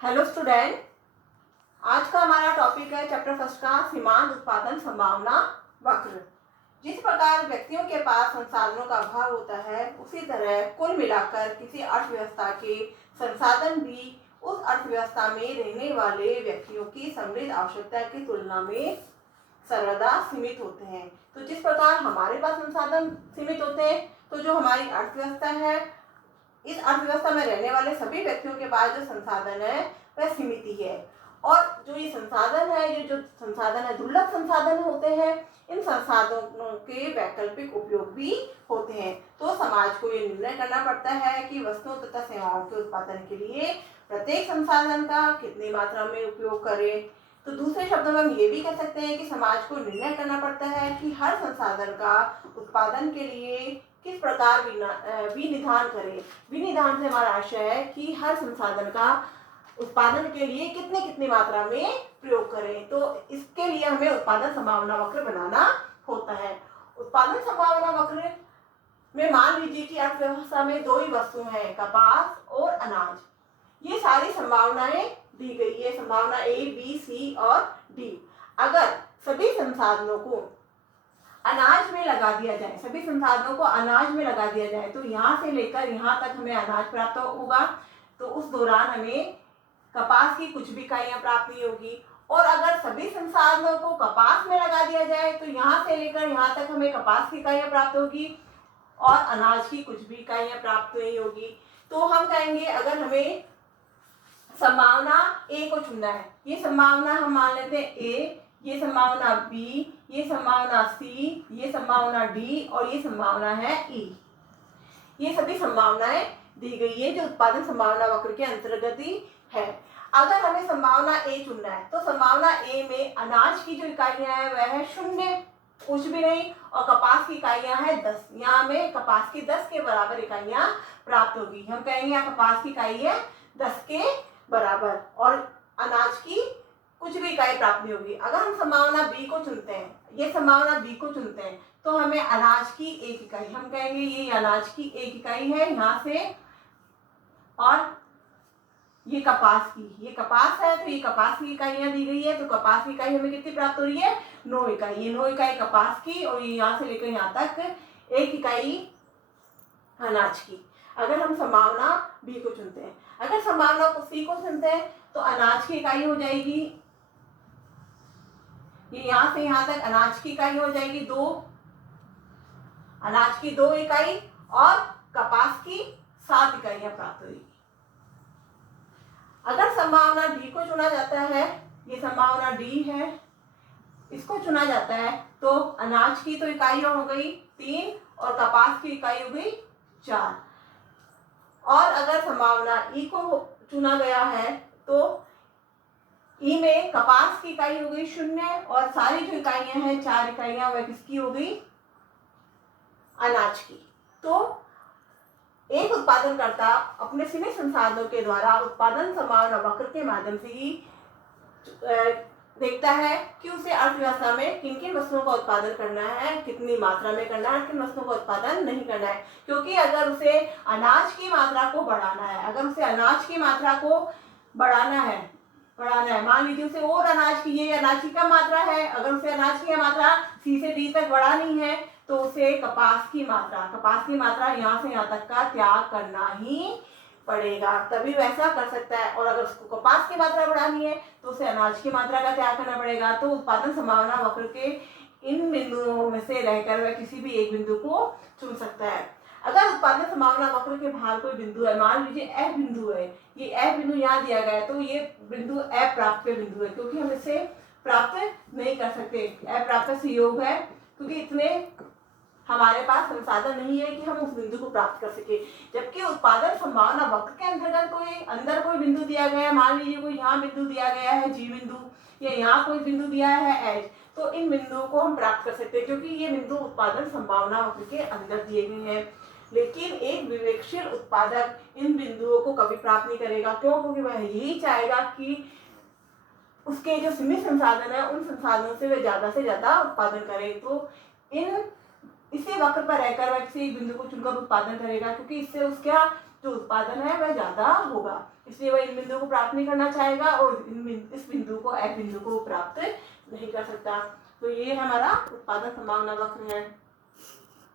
Hello student, आज का हमारा टॉपिक है चैप्टर फर्स्ट का सीमांत उत्पादन संभावना वक्र। जिस प्रकार व्यक्तियों के पास संसाधनों का अभाव होता है, उसी तरह कुल मिलाकर किसी अर्थव्यवस्था के संसाधन भी उस अर्थव्यवस्था में रहने वाले व्यक्तियों की समृद्ध आवश्यकता की तुलना में सर्वदा सीमित होते हैं। तो जिस प्रकार हमारे पास संसाधन सीमित होते हैं, तो जो हमारी अर्थव्यवस्था है, इस अर्थव्यवस्था में रहने वाले सभी व्यक्तियों के पास जो संसाधन है वह सीमित ही है। और जो ये संसाधन है, ये जो संसाधन है दुर्लभ संसाधन होते हैं। इन संसाधनों के वैकल्पिक उपयोग भी होते हैं। तो समाज को ये निर्णय करना पड़ता है कि वस्तुओं तथा सेवाओं के उत्पादन के लिए प्रत्येक संसाधन का कितनी मात्रा में उपयोग करें। तो दूसरे शब्दों में हम ये भी कह सकते हैं कि समाज को निर्णय करना पड़ता है कि हर संसाधन का उत्पादन के लिए किस प्रकार विनिधान करें। विनिधान से हमारा आशय है कि हर संसाधन का उत्पादन के लिए कितनी कितनी मात्रा में प्रयोग करें। तो इसके लिए हमें उत्पादन संभावना वक्र बनाना होता है। उत्पादन संभावना वक्र में मान लीजिए कि अर्थव्यवस्था में दो ही वस्तु हैं, कपास और अनाज। ये सारी संभावनाएं दी गई है, संभावना ए, बी, सी और डी। अगर सभी संसाधनों को अनाज में लगा दिया जाए, सभी संसाधनों को अनाज में लगा दिया जाए, तो यहाँ से लेकर यहाँ तक हमें अनाज प्राप्त होगा। तो उस दौरान हमें कपास की कुछ भी इकाइयाँ प्राप्त नहीं होगी। और अगर सभी संसाधनों को कपास में लगा दिया जाए, तो यहाँ से लेकर यहाँ तक हमें कपास की इकाइयाँ प्राप्त होगी और अनाज की कुछ भी इकाइयाँ प्राप्त नहीं होगी। तो हम कहेंगे, अगर हमें संभावना ए को चुनना है, ये संभावना हम मान लेते हैं ए, ये संभावना बी, ये संभावना सी, ये संभावना डी और ये संभावना है ई। ये सभी संभावनाएं दी गई है जो उत्पादन संभावना वक्र के अंतर्गत ही है। अगर हमें संभावना ए चुनना है, तो संभावना ए में अनाज की जो इकाइयां है वह है 0, कुछ भी नहीं, और कपास की इकाइयां है 10। यहाँ हमें कपास की 10 के बराबर इकाइयां प्राप्त होगी। हम कहेंगे यहाँ कपास की इकाई है 10 के बराबर और अनाज की कुछ भी इकाई प्राप्त नहीं होगी। अगर हम संभावना बी को चुनते हैं, ये संभावना बी को चुनते हैं, तो हमें अनाज की एक इकाई, हम कहेंगे ये अनाज की एक इकाई है यहाँ से, और ये कपास की, ये कपास है तो ये कपास की इकाइयां दी गई है। तो कपास की इकाई हमें कितनी प्राप्त हो रही है? 9 इकाई। ये 9 इकाई कपास की और ये यहाँ से लेकर यहाँ तक एक इकाई अनाज की। अगर हम संभावना बी को चुनते हैं, अगर संभावना को सी को चुनते हैं, तो अनाज की इकाई हो जाएगी, ये यहाँ से यहाँ तक अनाज की इकाई हो जाएगी 2, अनाज की 2 इकाई और कपास की 7 इकाइयां प्राप्त हुई। अगर संभावना डी को चुना जाता है, ये संभावना डी है, इसको चुना जाता है, तो अनाज की तो इकाइयां हो गई 3 और कपास की इकाई हो गई 4। और अगर संभावना ई को चुना गया है, तो ई में कपास की इकाई हो गई 0 और सारी जो इकाइयां हैं 4 इकाइयां वह किसकी हो गई? अनाज की। तो एक उत्पादनकर्ता अपने सीमित संसाधनों के द्वारा उत्पादन संभावना वक्र के माध्यम से ही देखता है कि उसे अर्थव्यवस्था में किन किन वस्तुओं का उत्पादन करना है, कितनी मात्रा में करना है, किन वस्तुओं का उत्पादन नहीं करना है। क्योंकि अगर उसे अनाज की मात्रा को बढ़ाना है, अगर उसे अनाज की मात्रा को बढ़ाना है, मान लीजिए उसे और अनाज की, ये अनाज की कम मात्रा है, अगर उसे अनाज की मात्रा सी से डी तक बढ़ानी है, तो उसे कपास की मात्रा यहाँ से यहाँ तक का त्याग करना ही पड़ेगा, तभी वैसा कर सकता है। और अगर उसको कपास की मात्रा बढ़ानी है, तो उसे अनाज की मात्रा का त्याग करना पड़ेगा। तो उत्पादन संभावना वक्र के इन बिंदुओं में से रहकर वह किसी भी एक बिंदु को चुन सकता है। अगर उत्पादन संभावना वक्र के बाहर कोई बिंदु है, मान लीजिए एफ बिंदु है, ये एफ बिंदु यहाँ दिया गया है, तो ये बिंदु एफ प्राप्त बिंदु है, क्योंकि हम इसे प्राप्त नहीं कर सकते। एफ प्राप्त से योग है, क्योंकि इतने हमारे पास संसाधन नहीं है कि हम उस बिंदु को प्राप्त कर सके। जबकि उत्पादन संभावना वक्र के अंतर्गत कोई बिंदु दिया गया है, मान लीजिए कोई यहाँ बिंदु दिया गया है जी बिंदु, या यहाँ कोई बिंदु दिया है एच, तो इन बिंदुओं को हम प्राप्त कर सकते हैं, क्योंकि ये बिंदु उत्पादन संभावना वक्र के अंदर दिए गए हैं। लेकिन एक विवेकशील उत्पादक इन बिंदुओं को कभी प्राप्त नहीं करेगा। क्यों? क्योंकि वह यही चाहेगा कि उसके जो सीमित संसाधन है, उन संसाधनों से वह ज्यादा से ज्यादा उत्पादन करे। तो इसी वक्र पर रहकर वह किसी एक बिंदु को चुनकर उत्पादन करेगा, क्योंकि इससे उसका जो उत्पादन है वह ज़्यादा होगा, इसलिए वह इन बिंदुओं को प्राप्त नहीं करना चाहेगा और इस बिंदु को, एफ बिंदु को प्राप्त नहीं कर सकता। तो ये हमारा उत्पादन संभावना वक्र है।